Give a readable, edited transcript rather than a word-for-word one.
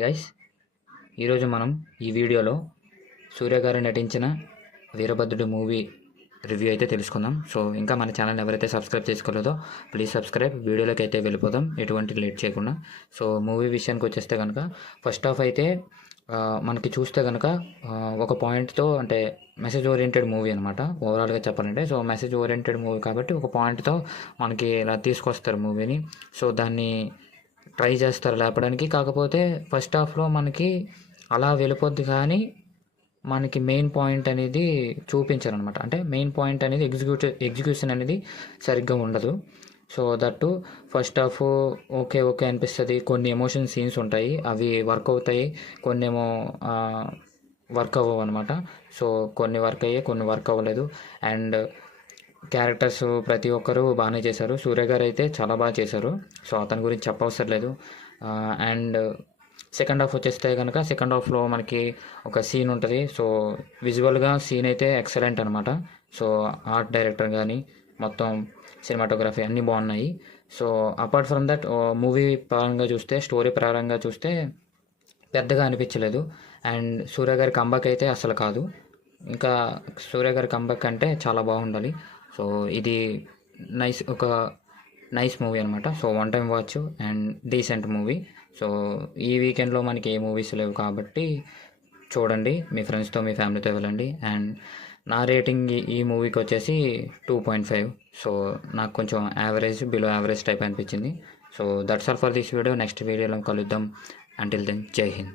Guys, ఈరోజు మనం ఈ వీడియోలో సూర్య గారు నటించిన వీరభద్రుడు మూవీ రివ్యూ అయితే తెలుసుకుందాం. సో ఇంకా మన ఛానల్ ఎవరైతే సబ్స్క్రైబ్ చేసుకోలేదో ప్లీజ్ సబ్స్క్రైబ్. వీడియోలోకి అయితే వెళ్ళిపోదాం ఎటువంటి లేట్ చేయకుండా. సో మూవీ విషయానికి వచ్చేస్తే కనుక ఫస్ట్ హాఫ్ అయితే మనకి చూస్తే కనుక ఒక పాయింట్తో, అంటే మెసేజ్ ఓరియంటెడ్ మూవీ అనమాట ఓవరాల్గా చెప్పాలంటే. సో మెసేజ్ ఓరియంటెడ్ మూవీ కాబట్టి ఒక పాయింట్తో మనకి ఇలా తీసుకొస్తారు మూవీని. సో దాన్ని ట్రై చేస్తారు లేపడానికి. కాకపోతే ఫస్ట్ హాఫ్లో మనకి అలా వెళ్ళిపోద్ది, కానీ మనకి మెయిన్ పాయింట్ అనేది చూపించారనమాట. అంటే మెయిన్ పాయింట్ అనేది ఎగ్జిక్యూషన్ అనేది సరిగ్గా ఉండదు. So that first half okay okay అనిపిస్తుంది. కొన్ని ఎమోషన్ సీన్స్ ఉంటాయి, అవి వర్క్ అవుతాయి, కొన్ని ఏమో వర్క్ అవ్వవు అనమాట. సో కొన్ని వర్క్ అయ్యాయి, కొన్ని వర్క్ అవ్వలేదు. అండ్ క్యారెక్టర్స్ ప్రతి ఒక్కరూ బాగానే చేశారు. సూర్య గారు అయితే చాలా బాగా చేశారు. సో అతని గురించి చెప్పవసరం లేదు. అండ్ సెకండ్ హాఫ్ వచ్చేస్తే కనుక సెకండ్ హాఫ్లో మనకి ఒక సీన్ ఉంటుంది. సో విజువల్గా సీన్ అయితే ఎక్సలెంట్ అనమాట. సో ఆర్ట్ డైరెక్టర్ కానీ మొత్తం సినిమాటోగ్రఫీ అన్నీ బాగున్నాయి. So apart from that movie పరంగా చూస్తే, స్టోరీ పరంగా చూస్తే పెద్దగా అనిపించలేదు. అండ్ సూర్య గారి కంబ్యాక్ అయితే అసలు కాదు. ఇంకా సూర్య గారి కంబ్యాక్ అంటే చాలా బాగుండాలి. సో ఇది ఒక నైస్ మూవీ అనమాట. So one time watch and decent movie. So ఈ వీకెండ్లో మనకి ఏ మూవీస్ లేవు కాబట్టి చూడండి, మీ ఫ్రెండ్స్తో మీ ఫ్యామిలీతో వెళ్ళండి. అండ్ నా రేటింగ్ ఈ మూవీకి వచ్చేసి 2.5. సో నాకు కొంచెం యావరేజ్, బిలో యావరేజ్ టైప్ అనిపించింది. So that's all for this video. Next వీడియోలో కలుద్దాం. అంటిల్ దెన్, జై హింద్.